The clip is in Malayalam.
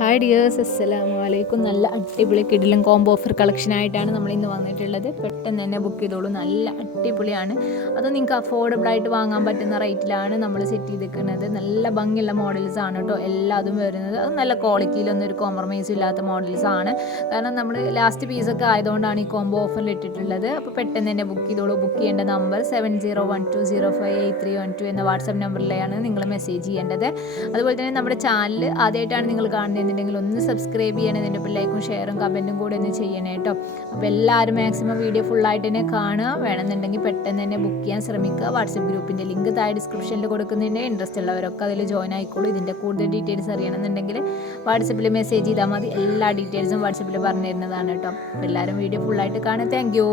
ഹായ് ഡിയേഴ്സ്, അസ്സലാമു അലൈക്കും. നല്ല അടിപൊളി കിടിലൻ കോംബോ ഓഫർ കളക്ഷനായിട്ടാണ് നമ്മൾ ഇന്ന് വന്നിട്ടുള്ളത്. പെട്ടെന്ന് തന്നെ ബുക്ക് ചെയ്തോളൂ. നല്ല അടിപൊളിയാണ്. അത് നിങ്ങൾക്ക് അഫോർഡബിൾ ആയിട്ട് വാങ്ങാൻ പറ്റുന്ന റേറ്റിലാണ് നമ്മൾ സെറ്റ് ചെയ്തിരിക്കുന്നത്. നല്ല ഭംഗിയുള്ള മോഡൽസ് ആണ് കേട്ടോ എല്ലാതും വരുന്നത്. അത് നല്ല ക്വാളിറ്റിയിലൊന്നും ഒരു കോംപ്രമൈസും ഇല്ലാത്ത മോഡൽസ് ആണ്. കാരണം നമ്മൾ ലാസ്റ്റ് പീസൊക്കെ ആയതുകൊണ്ടാണ് ഈ കോംബോ ഓഫറിൽ ഇട്ടിട്ടുള്ളത്. അപ്പോൾ പെട്ടെന്ന് തന്നെ ബുക്ക് ചെയ്തോളൂ. ബുക്ക് ചെയ്യേണ്ട നമ്പർ 7012058312 എന്ന വാട്സപ്പ് നമ്പറിലാണ് നിങ്ങൾ മെസ്സേജ് ചെയ്യേണ്ടത്. അതുപോലെ തന്നെ നമ്മുടെ ചാനൽ ആദ്യമായിട്ടാണ് നിങ്ങൾ കാണുന്നതെന്നുണ്ടെങ്കിൽ ഒന്ന് സബ്സ്ക്രൈബ് ചെയ്യണേ. ഇതിൻ്റെ ഇപ്പോൾ ലൈക്കും ഷെയറും കമൻറ്റും കൂടെ ഒന്ന് ചെയ്യണേ കേട്ടോ. അപ്പോൾ എല്ലാവരും മാക്സിമം വീഡിയോ ഫുള്ളായിട്ട് തന്നെ കാണുക. വേണമെന്നുണ്ടെങ്കിൽ പെട്ടെന്ന് തന്നെ ബുക്ക് ചെയ്യാൻ ശ്രമിക്കുക. വാട്സപ്പ് ഗ്രൂപ്പിൻ്റെ ലിങ്ക് താഴെ ഡിസ്ക്രിപ്ഷനിൽ കൊടുക്കുന്നുണ്ട്. ഇൻട്രസ്റ്റ് ഉള്ളവരൊക്കെ അതിൽ ജോയിൻ ആയിക്കോളൂ. ഇതിൻ്റെ കൂടുതൽ ഡീറ്റെയിൽസ് അറിയണമെന്നുണ്ടെങ്കിൽ വാട്സപ്പിൽ മെസ്സേജ് ചെയ്താൽ മതി. എല്ലാ ഡീറ്റെയിൽസും വാട്സപ്പിൽ പറഞ്ഞു തരുന്നതാണ് കേട്ടോ. അപ്പോൾ എല്ലാവരും വീഡിയോ ഫുള്ളായിട്ട് കാണുക. Thank you.